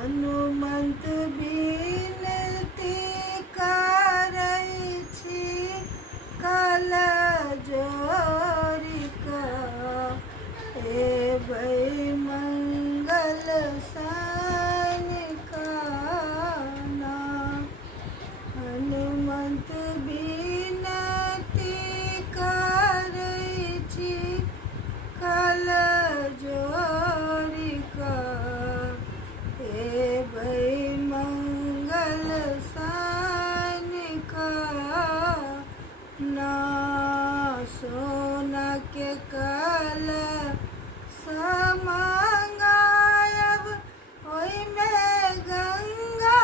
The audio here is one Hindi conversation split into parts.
हनुमंत बिनती करै छी कल जोरि कऽ एबै मंगल सानिकाना। हनुमंत बिनती करै छी कल जोरि कऽ एबै मंगल सानिकाना। सोना के कलश मंगायब ओहिमे गंगा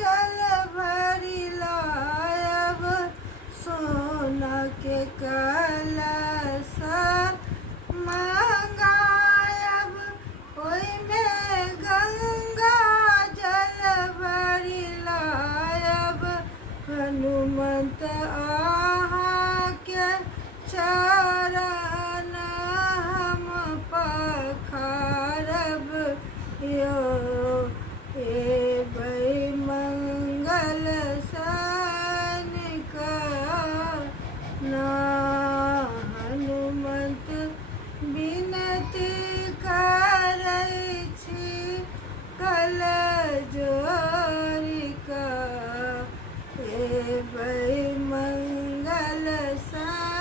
जल भरि लायब। सोना के कलश मंगायब ओहिमे गंगा जल भरि लायब। हनुमंत अहाँके चरण हम पखारब यौ एबै मंगल सानिकाना। हनुमंत बिनती करै छी कल जोरि कऽ एबै मंगल सानिकाना।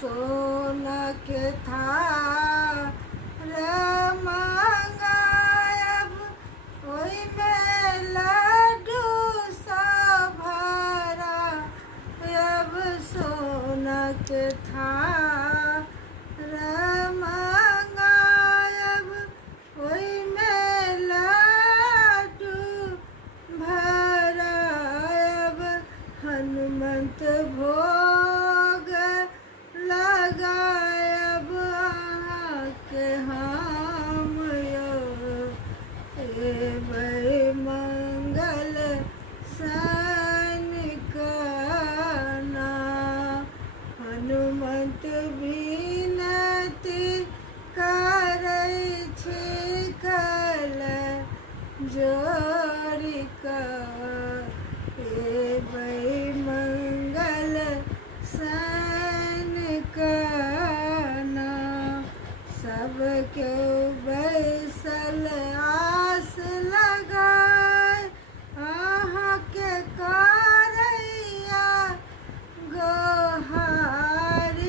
सोना के थार मंगायब ओहिमे लड्डू सब भरायब। सोना के थार मंगायब ओहिमे लड्डू भरायब। हनुमंत भोग लगायब अहाँके हम यौ एबै मंगल सानिकाना। हनुमंत बिनती करै छी कल जोरि कऽ